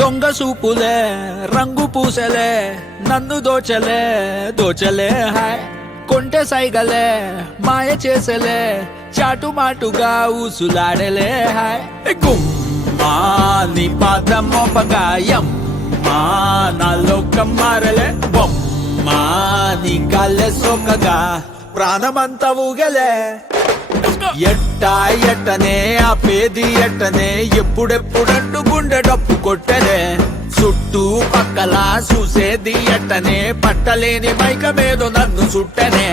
దొంగ సూపులే రంగు పూసలే నన్ను దోచలే దోచలే హాయ్ కొంటె సైగలే మాయ చేసలే చాటుమాటుగా ఊసులాడలే హాయ్ గుమ్మా నీ పాదం మోపగాయం మా నాలో కమ్మారలే బొమ్మా నీ కాళ్ళే సోకగా ప్రాణమంతా ఊగలే ఎట్టా ఎట్టనే ఆపేది ఎట్టనే ఎప్పుడెప్పుడంటూ గుండె డప్పు కొట్టనే చుట్టూ పక్కల చూసేది ఎట్టనే పట్టలేని మైకమేదో నన్ను చుట్టనే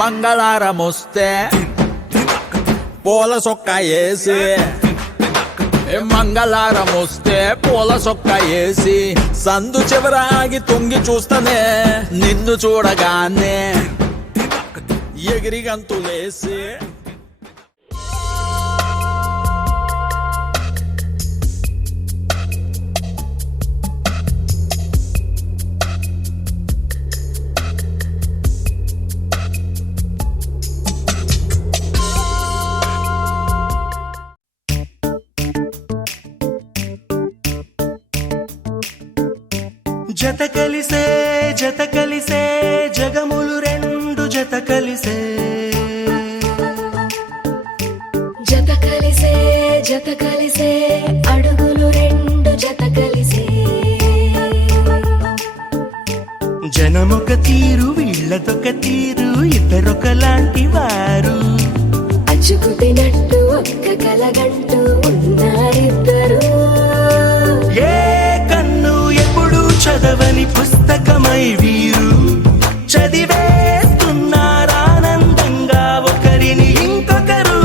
మంగళారమొస్తే పూల సొక్క వేసి మంగళారమొస్తే పూల సొక్క వేసి సందు చివరాగి తొంగి చూస్తనే నిన్ను చూడగానే ఎగిరి గంతులేసి జత కలిసే జగములు రెండు జత కలిసే అడుగులు రెండు జత కలిసే జనమొక తీరు వీళ్ళదొక తీరు ఇద్దరొకలాంటి వారు అచ్చుకుతినట్టు ఒక్క కలగంటూ ఉన్నారిద్దరు చదవని పుస్తకమై వీరు చదివేస్తున్నారానందంగా ఒకరిని ఇంకొకరు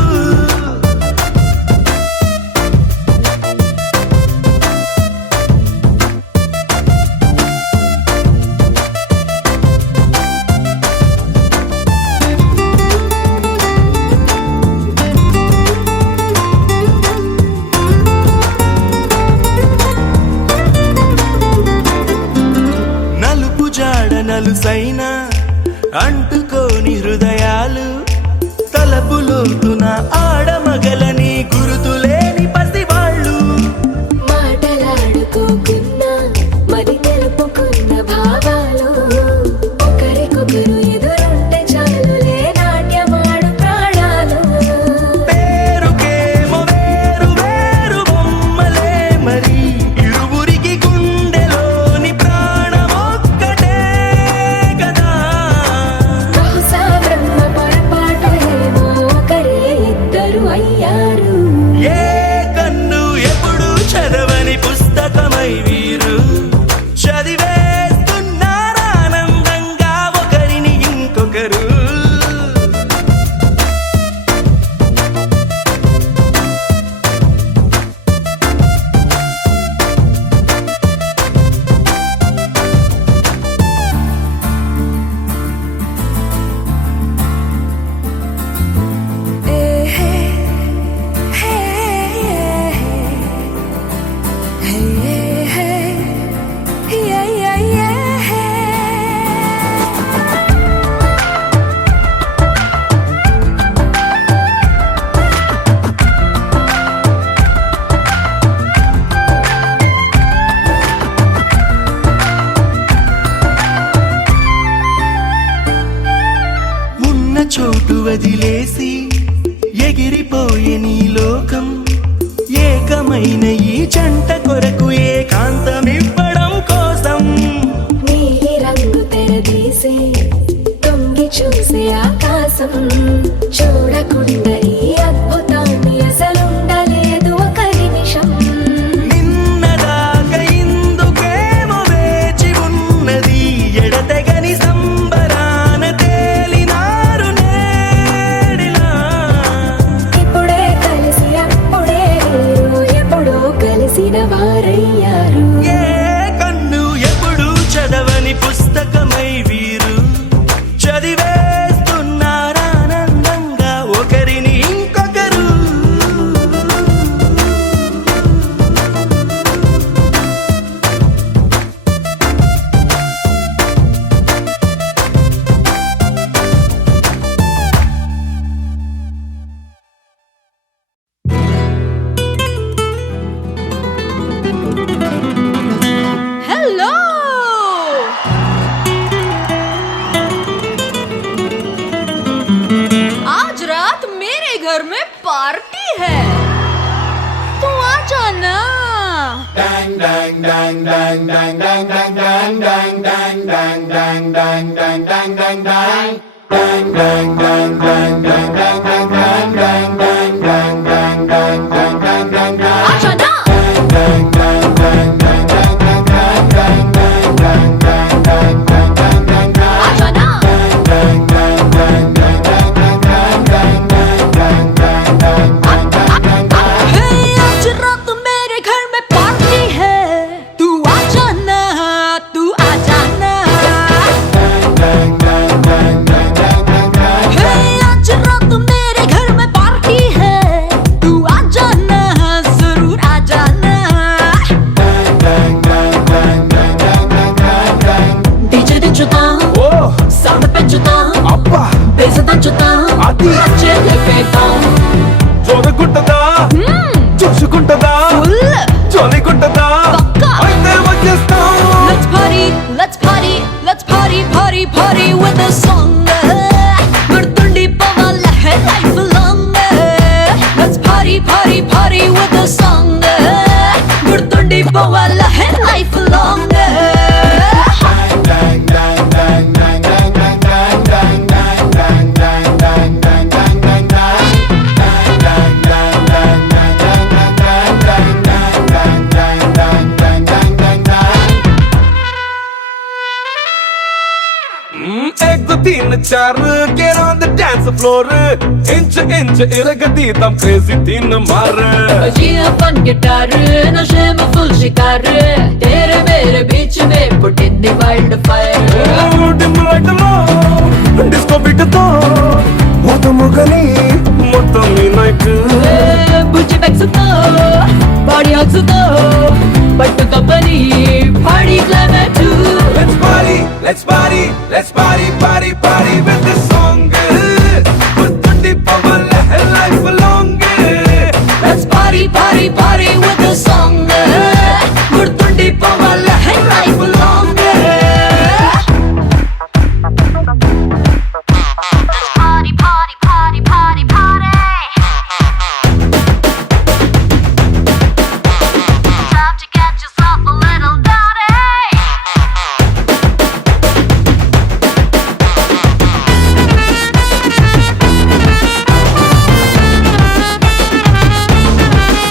నలుసైనా అంటుకోని హృదయాలు తలపులోతున ఆడమగలని గురుతులేని పసివాళ్ళు మాటలాడుకోకున్నా మరి తెలుపుకున్న భావాలు ఒకరికొకరు ఎదురుంటే చాలులే నాట్యమాడు ప్రాణాలు పేరుకేమో వేరు వేరు బొమ్మలే మరి ఇరువురికి గుండెలోని ప్రాణమొక్కటే కదా బహుశా బ్రహ్మ పొరపాటు ఏమో ఒకరే ఇద్దరు అయ్యారు ఏ కన్ను ఎప్పుడు చదవని పుస్తకమై వీరు చదివేస్తున్నారానందంగా ఒకరిని ఇంకొకరు ఉన్న చోటు వదిలేసి ఎగిరిపోయే నీ లోకం ఏకమైన ఈ జంట కొరకు ఏకాంతమివ్వడం కోసం నీలి రంగు తెరదీసే తొంగి చూసే ఆకాశం చూడకుండా ఈ అద్భుతాన్ని అసలుండలేదు ఒక నిమిషం నిన్నదాకా ఇందుకేమో వేచి ఉన్నది ఎడతెగని సంబరాన తేలినారు నేడిలా ఇప్పుడే కలిసి అప్పుడే వేరు ఎప్పుడో కలిసిన है तू आ जाना आ जाना आ जाना हे आज रात मेरे घर में पार्टी है तू आ जाना तू आ जाना हे आज रात मेरे घर में पार्टी है तू आ जाना जरूर आ जाना डीजे దించుతా సౌండ్ పెంచుతా బేస్ దంచుతా చెల్లె పేతాం చూడకుంటదా చూసుకుంటదా ఫుల్ చోలికుంటదా పక్కా. అయితే వచ్చేస్తాం Let's party, let's party, let's party, party, party with a song. గుర్తుండి పోవాల life long. Let's party, party, party with a song. గుర్తుండి పోవాల life long. एक दो तीन चार get on the dance floor इंच इंच इरगती तम crazy तीन मार बजिया फन गिटार नशे में फुल शिकार तेरे मेरे बीच में पुटिंदी वाइल्ड फायर डिम लाइट लो डिस्को बीट तो మొత్తం ముగలి మొత్తం ఈ నైట్ బుజ్జి పెక్సుతో బాడీ హగ్సుతో పట్టు కప్పని పాడి climax let's party let's party let's party party party with this song గుర్తుండి పోవాల life long Let's party, party, party with the song. గుర్తుండి పోవాల life long. Party, party, party, party, party. Time to get yourself a little naughty.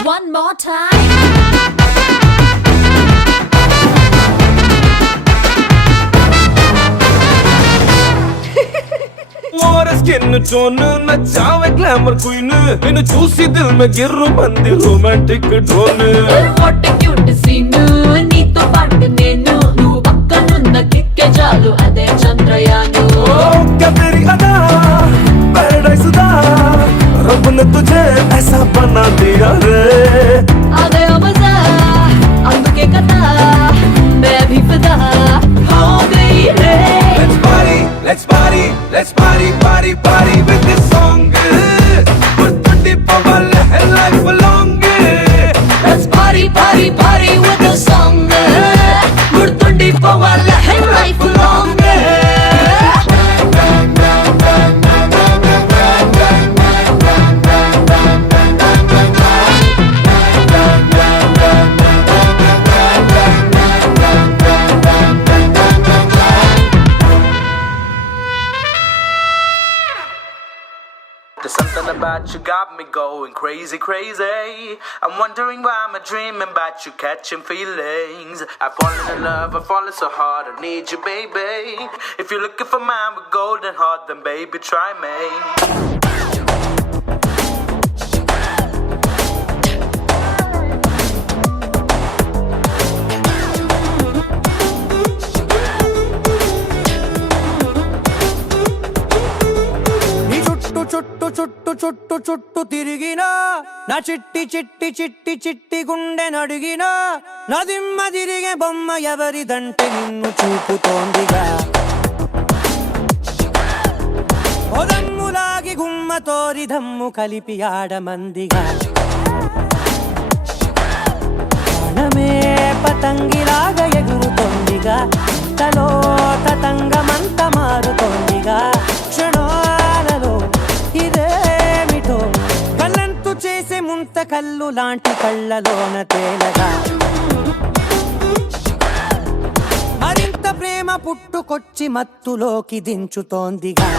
One more time. और skin tone नचावे glamour queen నిన్ను చూసి దిల్ మే గిర్రు మంది romantic drone What a cute scene. నీతో పాటు నేను నువ్వు పక్కనున్న కిక్కే చాలు అదే చంద్రయాను ओ क्या तेरी अदा पैराडाइज दा रब ने तुझे ऐसा बना दिया रे అదే మజా అందుకే కదా मैं भी फिदा हो गई रे let's party let's party let's party party party with this song గుర్తుండి పోవాల life long Let's party, party, party with the song. గుర్తుండి పోవాల life long. There's something about you got me going crazy, crazy. I'm wondering why I'm dreaming about you catching feelings. I've fallen in love, I've fallen so hard, I need you, baby. If you're looking for mine with golden heart, then baby, try me. నీ చుట్టు చుట్టు చుట్టు చుట్టు చుట్టు తిరిగినా నా చిట్టి చిట్టి చిట్టి చిట్టి గుండె నడిగినా నా దిమ్మ తిరిగే బొమ్మ ఎవరిదంటే నిన్ను చూపుతోందిగా ఒదమ్ములాగి గుమ్మతోరి దమ్ము కలిపి ఆడమందిగా ప్రాణమే పతంగిలాగా ఎగురుతోందిగా తలో తతంగమంత మారుతోందిగా క్షణాలలో ఇదేమిటో కళ్ళంతు చేసే కల్లు లాంటి కళ్ళలోన తేలగా మరింత ప్రేమ పుట్టుకొచ్చి మత్తులోకి దించుతోందిగా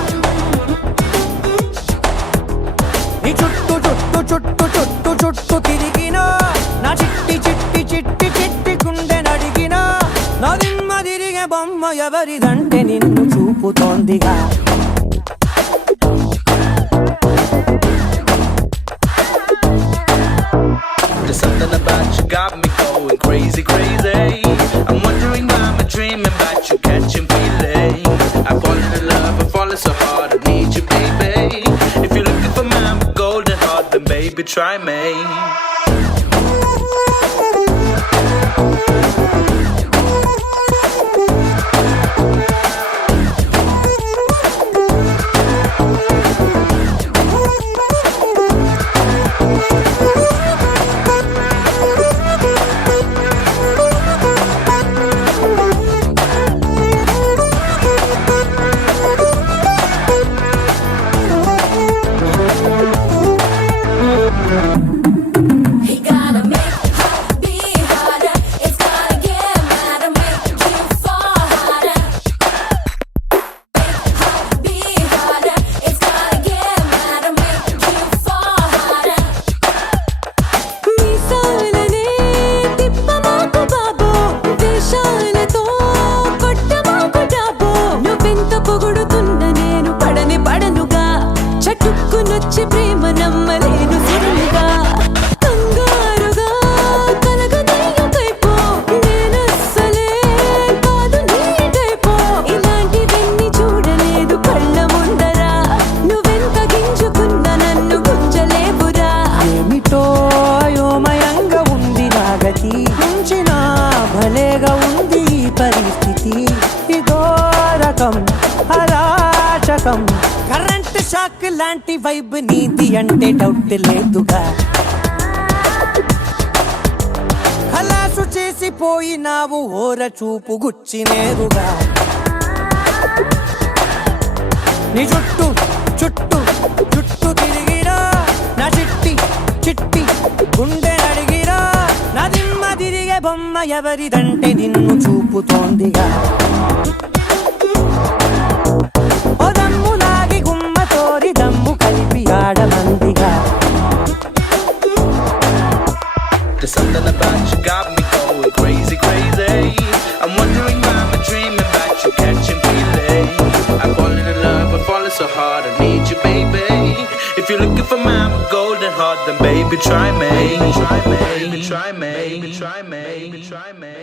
నీ చుట్టు చుట్టు చుట్టు చుట్టు చుట్టు తిరిగినా నా చిట్టి చిట్టి చిట్టి చిట్టి గుండె నడిగినా నా దిమ్మ తిరిగే బొమ్మ ఎవరిదంటే నిన్ను చూపుతోందిగా There's something about you got me going crazy, crazy. I'm wondering why I'm dreaming about you, catching feelings. I fall in love, I'm falling so hard, I need you, baby. If you're looking for my golden heart, then baby, try me. He gotta make her be harder. It's gotta get madder, make you fall harder. Make her be harder. It's gotta get madder, make you fall harder. మీసాలనే తిప్పమాకు బాబో దేశాలతో కొట్టమాకు డాబో నువ్వెంత పొగుడుతున్న నేను పడనుగా చటుక్కునొచ్చి ప్రేమ నమ్మలేను సురులుగా కంగారుగా కలగదయ్యకైపో నేనస్సలే కాదు నీకైపో ఇలాంటివన్నీ చూడలేదు కళ్ళ ముందరా నువ్వెంత గింజుకున్న నన్ను గుంజలేవురా ఏమిటో అయోమయంగా ఉంది నాగతి ఉంచిన భలేగా ఉంది ఈ పరిస్థితి ఇదో రకం అరాచకం కరెంట్ షాక్ లాంటి వైబ్ నీది అంటే డౌట్ లేదుగా ఖలాసు చేసిపోయినావు ఓర చూపు గుచ్చినేరుగా నీ చుట్టూ చుట్టూ చుట్టూ తిరిగిరా నా చిట్టి చిట్టి గుండె అడిగిరా నా దిమ్మ తిరిగే బొమ్మ ఎవరిదంటే నిన్ను చూపుతోందిగా ఓ దమ్ములాగి గుమ్మ తోరి దమ్ము కలిపి ఆడమందిగా There's something about you got me going crazy, crazy. I'm wondering why I'm dreaming about you, catching feelings. I fall in love, I'm falling so hard, I need you, baby. If you're looking for my golden heart, then baby, try me. Try me, try me, try me, try me.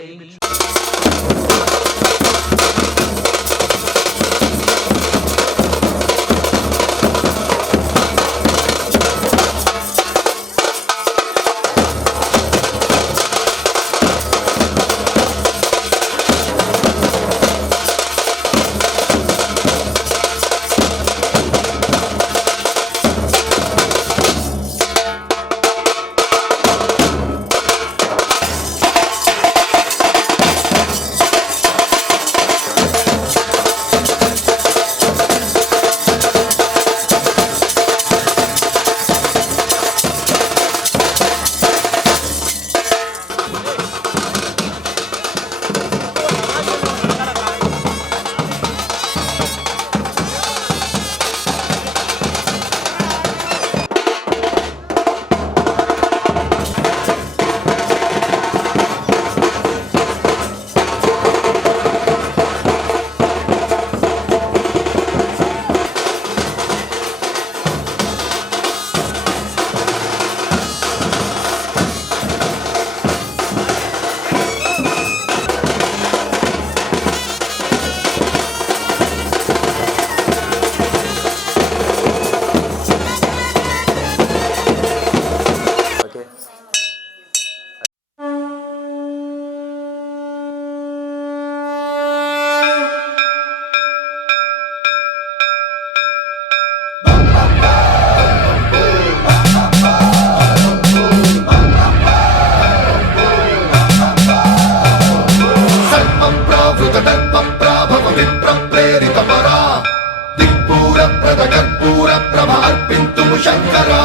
కర్పూర ప్రభ అర్పింతుము శంకరా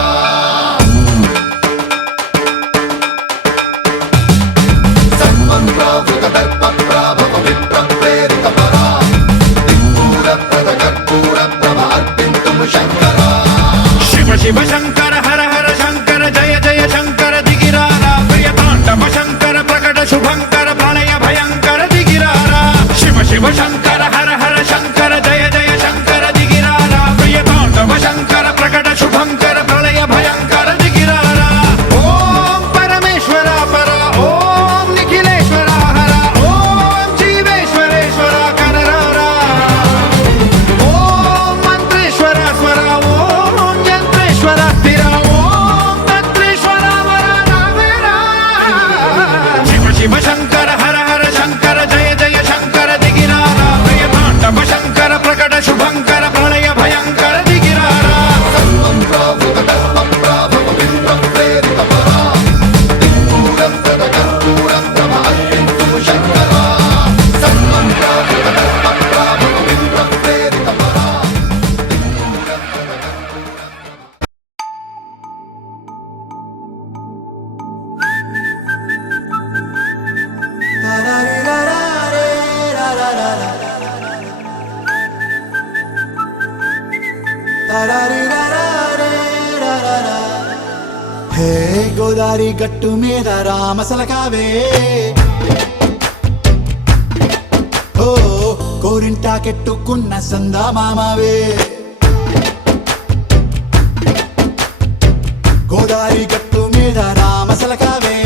గోదారి గట్టు మీద రామసలకావే ఓ కోరింటాకెట్టుకున్న సందా మామావే గోదారి గట్టు మీద రామసలకావే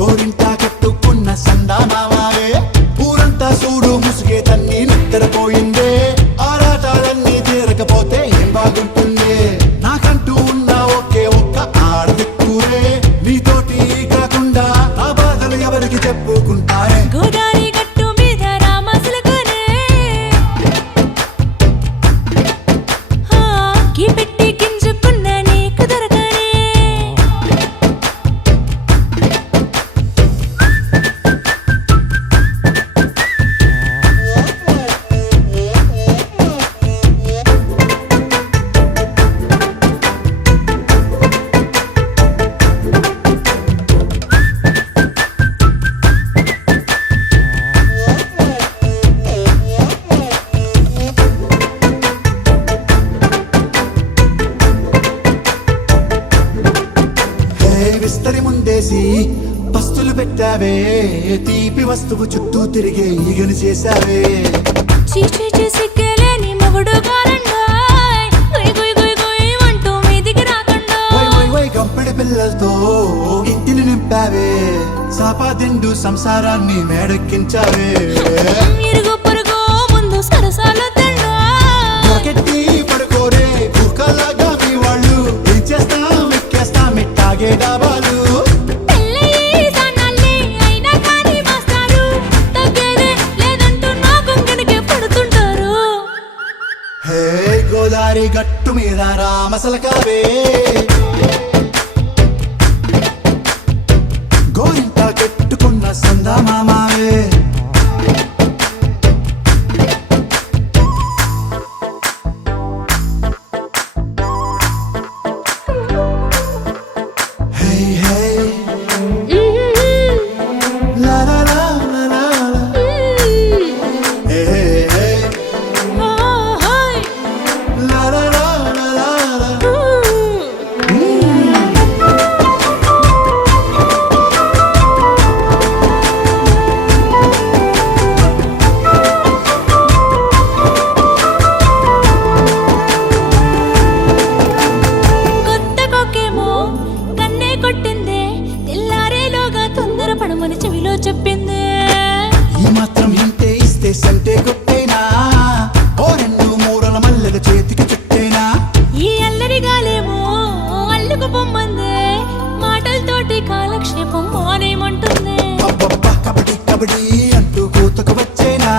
కోరింటాకెట్టుకున్న సందా మామావే ఊరంతా చూడు ముసుగే తన్ని నిద్రపోయిందే ఆరాటాలన్నీ తీరకపోతే ఏం బాగుంటుంది నాకంటూ ఉన్న ఒకే ఒక్క ఆడదిక్కురే నీతోటి కాకుండా నా బాధలు ఎవరికి చెప్పుకుంటారే గోదారి గట్టు మీద రామసలకానే కి పెట్టి గింజుకున్న నీకు దొరకనే విస్తరి ముందేసి పస్తులు పెట్టావే తీపి వస్తువు చుట్టూ తిరిగే ఈగను చేశావే చీచీ చేసి కేలేని మొగుడు గారండాయ్ గుయ్ గుయ్ గుయ్ గుయ్ అంటూ మీదికి రాకుండా వై వై వై గంపెడి పిల్లలతో ఇంటిని నింపావే సాపాదిండు సంసారాన్ని మేడెక్కించావే ఇరుగు పొరుగు ముందు సరసాల తండా పొరకెట్టి పడుకోరే కుక్కలాగా మీ వాళ్ళు ఏం చేస్తాం ఎక్కేస్తాం ఇట్టాగే డాబాలు పెళ్ళయి సానాళ్ళే అయినా కానీ మాస్తారు తగ్గేదే లేదంటూ నా కొంగడికే పడుతుంటారు హే గోదారి గట్టు మీద రామసలకావే గోరింట కెట్టుకున్న సందా మామావే హే హే లా లా లా లా లా లా. హే హే హే హాయ్ లా లా లా లా లా లా. కొత్త కొక్కేమో కన్నే కొట్టిందే తెల్లారేలోగా తొందర పడమని చెవిలో చెప్పిందే ఈ మాత్రం హింటే ఇస్తే సంటే కొట్టేనా ఓ రెండు మూరల మల్లెల చేతికి చుట్టేనా ఈ అల్లరి గాలేమో అల్లుకు పొమ్మందే మాటలతోటి కాలక్షేపం మానేమంటుంది అబ్బబ్బా కబడ్డీ కబడ్డీ అంటూ కూతకు వచ్చేనా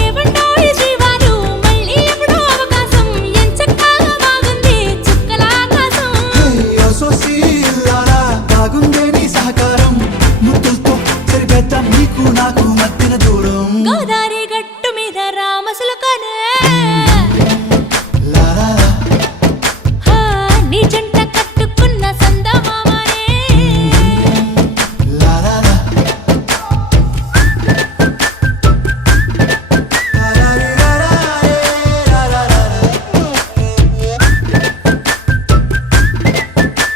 ఏమంటాయి జీవాలు మళ్ళీ ఎప్పుడో అవకాశం ఎంచక్కా బాగుంది చుక్కల ఆకాశం హే అసోసి ఇల్లారా బాగుందే నీ సహకారం ముద్దులతో సరిపెద్దాం నీకు నాకు మధ్యన దూరం గోదారి గట్టు మీద రామసలకానే లా లా లా. నీ జంట కట్టుకున్న సందమామనే లా లా లా. లా లా రీ లా లా రే లా లా లా లా.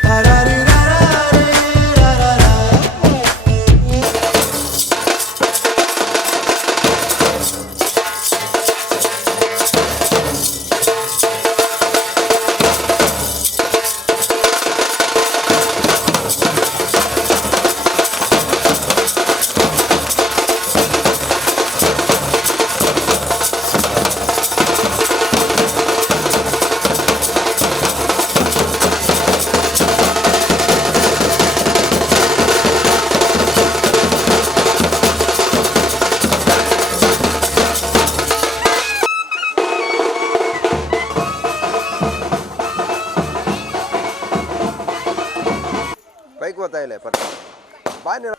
లా లా రీ లా లా రే లా లా లా. పైకి పోతాయిలే పట్టు బాగా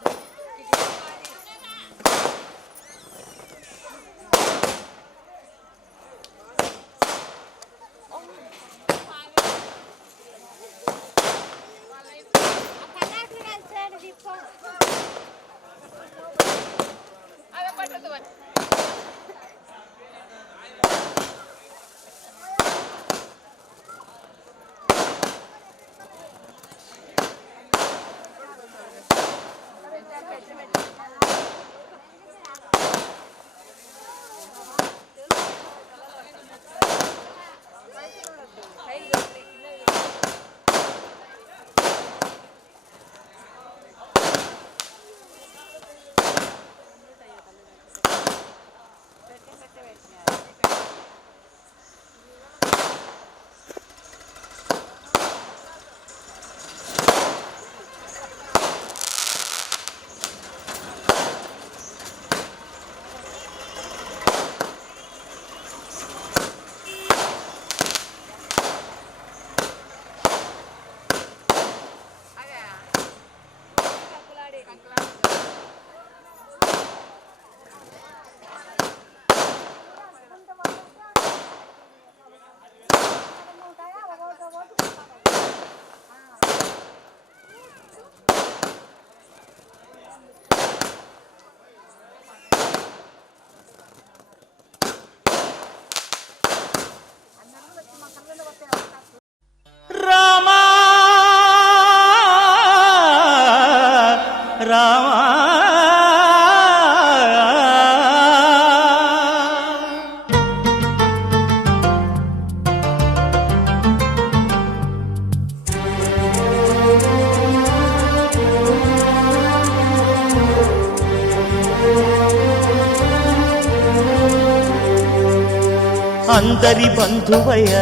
అందరి బంధువయ్య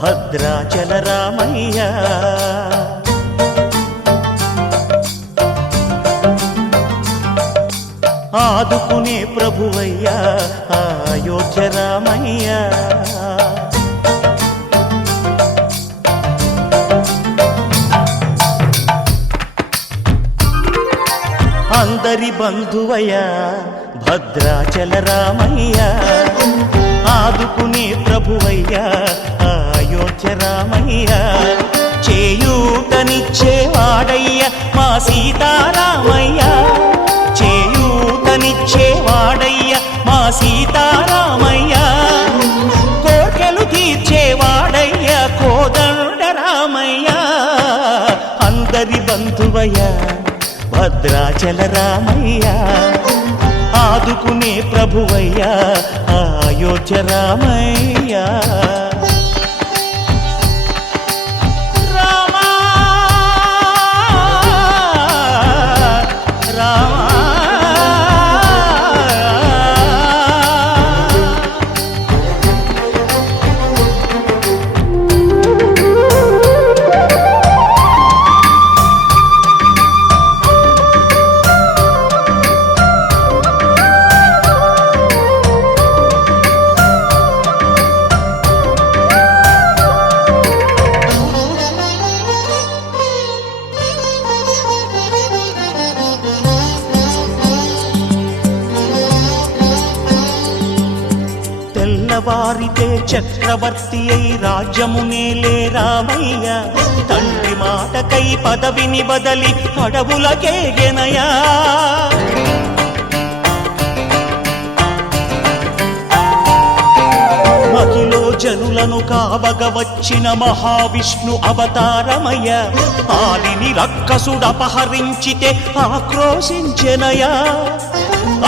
భద్రాచల రామయ్య ఆదుకునే ప్రభువయ్య అయోధ్య రామయ్య అందరి బంధువయ్య భద్రాచల రామయ్య ఆదుకునే ప్రభువయ్య అయోధ్య రామయ్య చేయూతనిచ్చేవాడయ్య మా సీతారామయ్య చేయూతనిచ్చేవాడయ్య మా సీతారామయ్య కోర్కెలు తీర్చేవాడయ్య కోదండ రామయ్య అందరి బంధువయ్య భద్రాచల రామయ్య ఆదుకునే ప్రభువయ్య అయోధ్య రామయ్య వారితే చక్రవర్తి అయి రాజ్యమునేలే రామయ్య తండ్రి మాటకై పదవిని బదలి అడవులకేగెనయా మహిలో జనులను కావగ వచ్చిన మహావిష్ణు అవతారమయ్య ఆలిని రక్కసుడపహరించితే ఆక్రోశించెనయా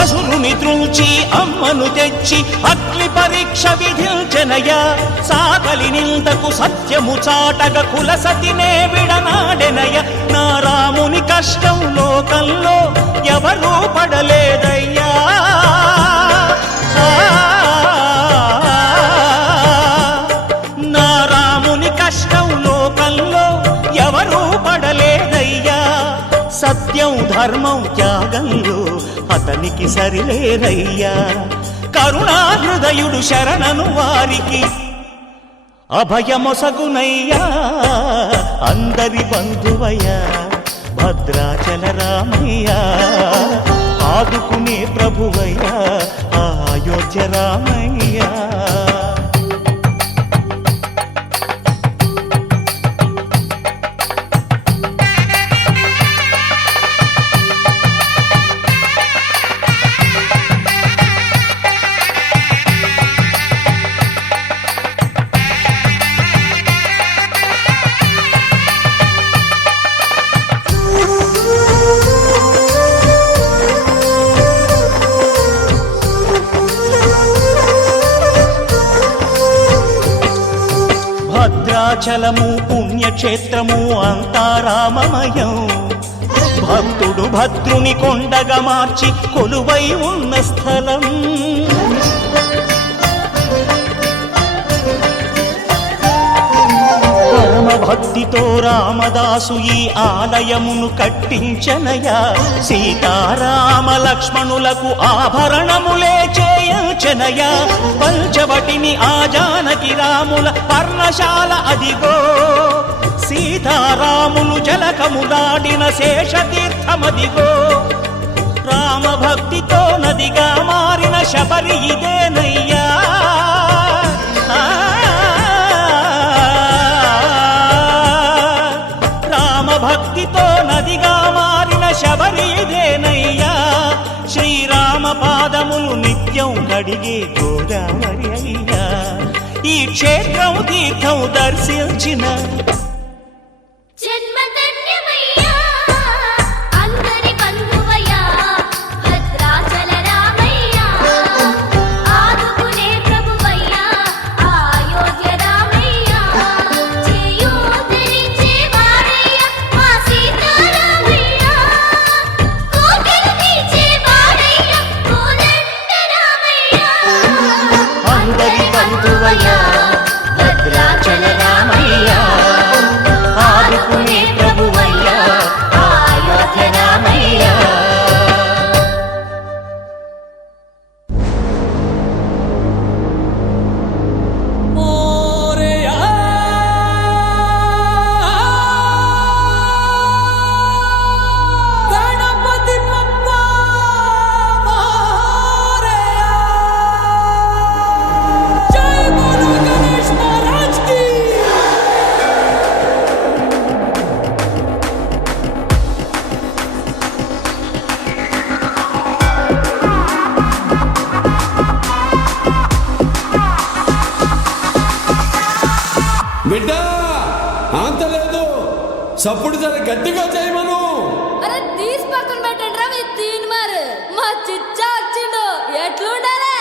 అసురుని త్రుంచి అమ్మను తెచ్చి అగ్ని పరీక్ష విధించెనయా సాగలి నిందకు సత్యము చాటగ కుల సతినే విడనాడెనయ నా రాముని కష్టం లోకంలో ఎవరూ పడలేదయ్యా నా రాముని కష్టం లోకంలో ఎవరూ పడలేదయ్యా సత్యం ధర్మం త్యాగంలో అతనికి సరిలేరయ్యా కరుణా హృదయుడు శరణను వారికి అభయమొసగునయ్యా అందరి బంధువయ్య భద్రాచల రామయ్య ఆదుకునే ప్రభువయ్య అయోధ్య రామయ్య భద్రాచలము పుణ్యక్షేత్రము అంతా రామమయం భక్తుడు భద్రుని కొండగా మార్చి కొలువై ఉన్న స్థలం పరమ భక్తితో రామదాసు ఈ ఆలయమును కట్టించనయా సీతారామ లక్ష్మణులకు ఆభరణములే చేయించనయా పంచవటిని ఆ జానకి రాముల పర్ణశాల అదిగో సీతారాములు జలకములాడిన శేషతీర్థమదిగో రామ భక్తితో నదిగా మారిన శబరి ఇదేనయ్యా భక్తితో నదిగా మారిన శబరి ఇదేనయ్యా శ్రీరామ పాదములు నిత్యం కడిగే గోదావరి అయ్యా ఈ క్షేత్రం తీర్థం దర్శించిన అందరి బంధువయ్యా భద్రాచల రామయ్యా ఆదుకునే ప్రభువయ్యా అయోధ్య రామయ్యా బిడ్డ అంతలేదు సప్పుడు జర గట్టిగా చేయమను. అరే తీసి పక్కన పెట్టండి రా మీ తీన్ మారు మా చిచ్చా వచ్చిండు ఎట్లుండాలి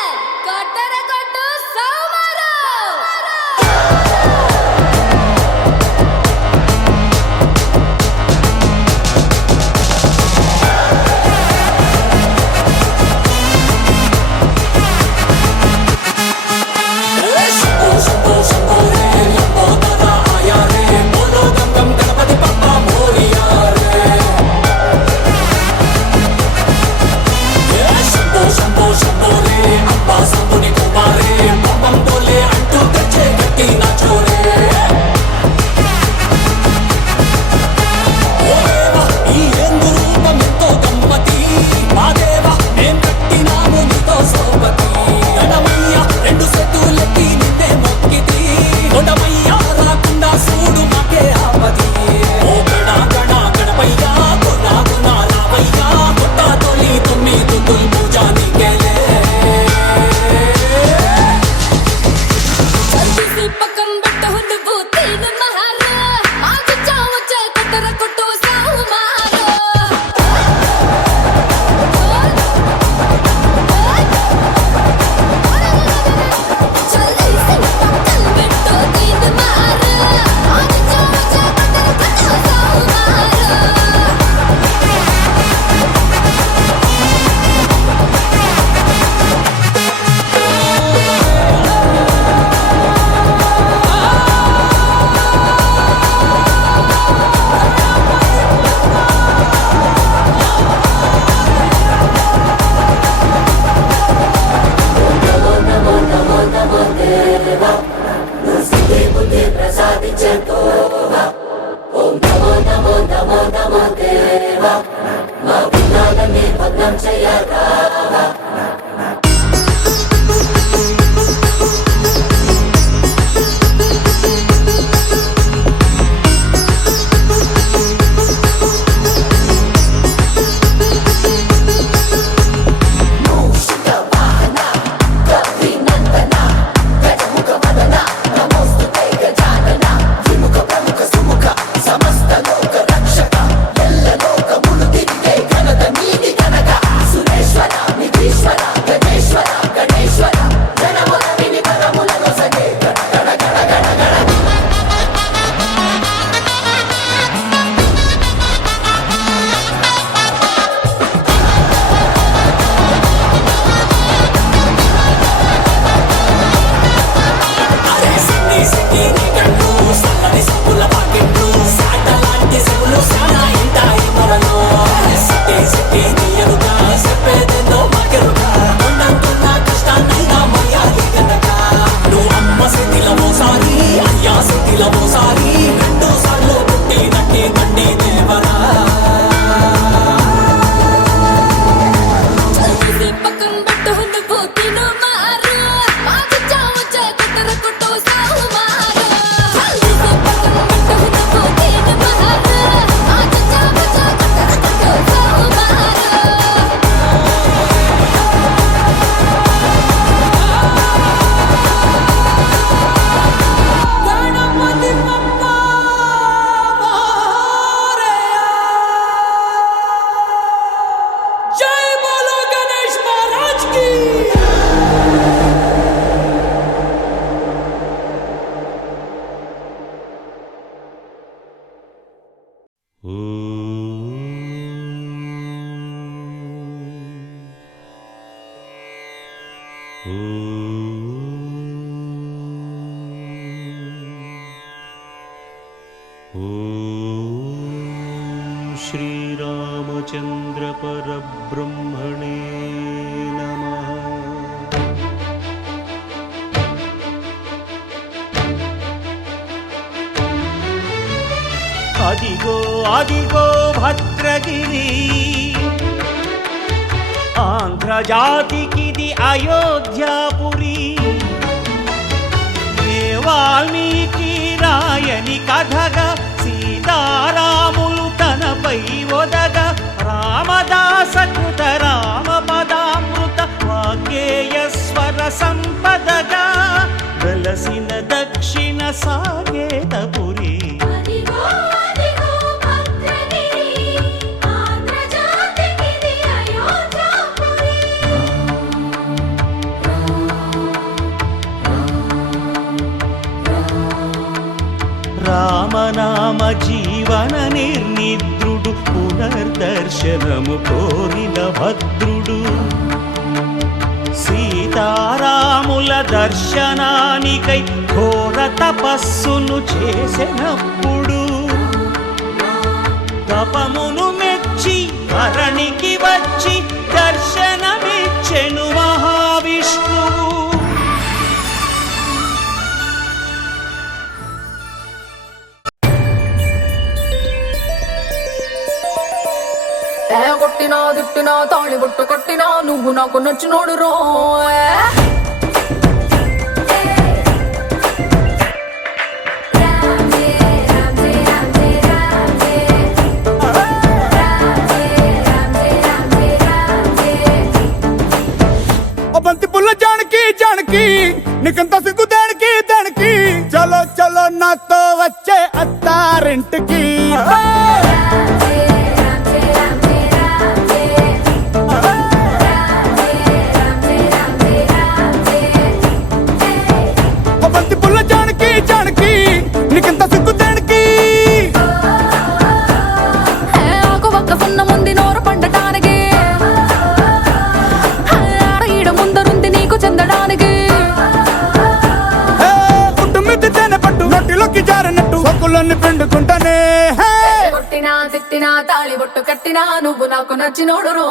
కొట్టర కొట్టు సౌమారు శ్రీరామచంద్ర పరబ్రహ్మణే నమః. అదిగో అదిగో భద్రగిరి, ఆంధ్రజాతికిది అయోధ్యాపురి. వాల్మీకి రాయని కథగా సీతారాములు తనపై ఒదగ, రామదాస కృత రామ పదామృత వాగ్గేయ స్వర సంపదగా వెలసిన దక్షిణ సాగేతపురి. రామనామ జీవన నిర్నిద్రుడు, పునర్దర్శనము కోరిన భద్రుడు. సీతారాముల దర్శనానికై ఘోర తపస్సును చేసినప్పుడు, తపమును మెచ్చి ధరణికి వచ్చి దర్శనమిచ్చెను మహావిష్ణువు. కొట్టినా తిట్టినా తాళి బొట్టు కట్టినా నువ్వు నాకు నచ్చినోడు రో. బంతి పుల్ల జానకి జానకి, నీకంత సిగ్గు దేనికి దేనికి, చలో చలో నాతో వచ్చే అత్తారింటికి. బంతి పుల్ల జానకి జానకి, నీకంత సిగ్గు దేనికి. ఒక ఒక్క సున్న ముందు నోరు పండటానికి, ఈడ ముందరుంది నీకు చెందడానికి. కుటుంబిద్ది తేనె పట్టు నోటిలోకి జారినట్టు సొక్కులన్నీ పిండుకుంటానే. కొట్టినా తిట్టినా తాళి బొట్టు కట్టినా నువ్వు నాకు నచ్చినోడు రో.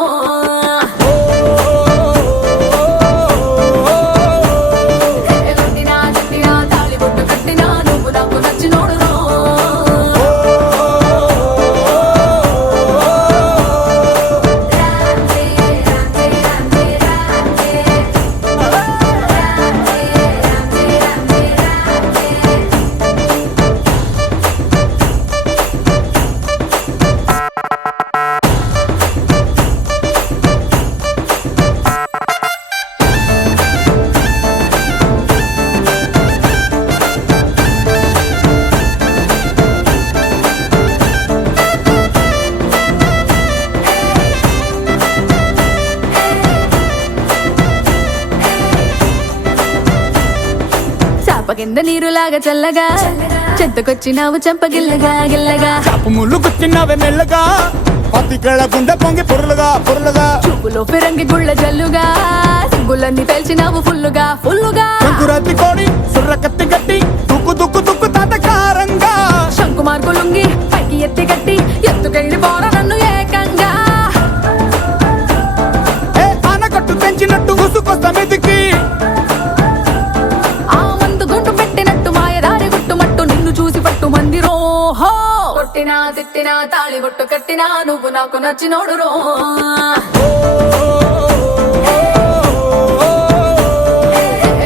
కొట్టినా తిట్టినా తాళి బొట్టు కట్టినా నువ్వు నాకు నచ్చినోడు రో. కింద నీరులాగా చల్లగా, చెత్తకొచ్చినావు చెంపగిల్లగా గిల్లగా. చాపు ముళ్ళు గుచ్చినవే మెల్లగా, పతికళ గుండె పొంగి పొరులుగా పొరులుగా. చూపులో ఫిరంగి గుళ్ళ జల్లుగా, సిగ్గులన్నీ పేల్చినావు ఫుల్లుగా ఫుల్లుగా. శంకురాతి కోడి సుర్ర కత్తి గట్టి, దుక్కు దుక్కు దుక్కు తాతకారంగా. శంకు మార్కు లుంగి పైకి ఎత్తి గట్టి, ఎత్తుకెళ్ళి పోర నన్ను ఏకంగా. ఆనకట్టు పెంచినట్టు ఉసుకొస్తా మెదికి, కొట్టినా తిట్టినా తాళి బొట్టు కట్టినా నువ్వు నాకు నచ్చినోడు రో.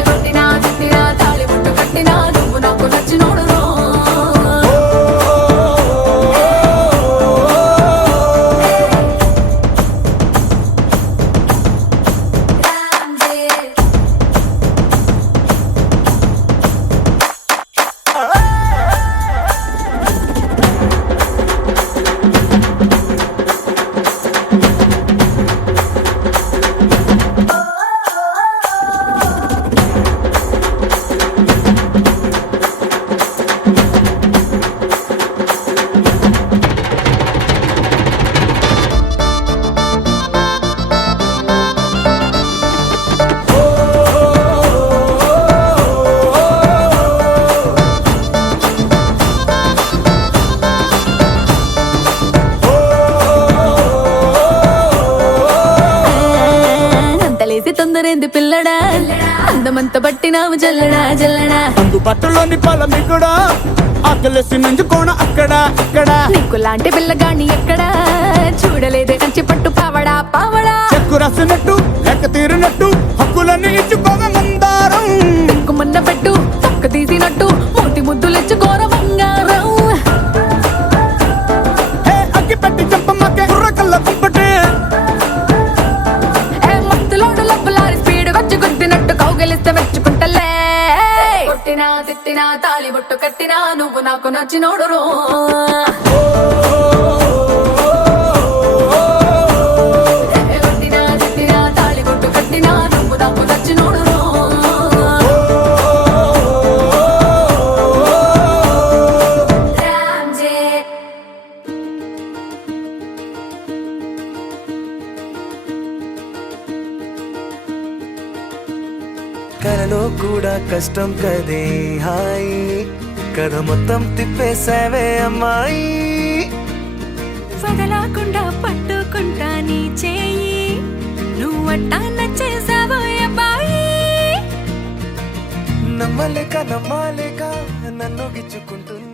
కొట్టినా తిట్టినా తాళి బొట్టు కట్టినా నువ్వు నాకు నచ్చినోడు రో. అందమంత పట్టినావు జల్లడా జల్లడా అందు బట్టలోని పొలం కూడా ఆకలేసి నంజుకోణ అక్కడ అక్కడ నీకు లాంటి పిల్లగాని ఎక్కడ చూడలేదే కంచి పట్టు పావడా పావడా చెక్కు రాసినట్టు లెక్క తీరినట్టు హక్కులన్నీ ఇచ్చుకోగ మందారం మొన్న పెట్టు పక్క తీసినట్టు మూతి ముద్దులిచ్చుకోర బంగారం అగ్గి పెట్టి చంపమ్మకే కుర్ర కళ్ళ కుంపటే మత్తులోడు లబ్బులారి స్పీడ్ వచ్చి గుద్దినట్టు కౌగిలిస్తే మెచ్చుకుంటలే కొట్టినా తిట్టినా తాళి బొట్టు కట్టినా నువ్వు నాకు నచ్చినోడు రో కొట్టినా తిట్టినా తాళి బొట్టు కట్టినా నువ్వు నాకు నచ్చినోడు రో కలలో కూడా కష్టం కదే హాయి కథ మొత్తం తిప్పేసావే అమ్మాయి వదలకుండా పట్టుకుంటా నీ చేయి నువ్వట్టా నచ్చేసావో అబ్బాయి నమ్మలేక నమ్మలేక నన్ను గిచ్చుకుంటున్నా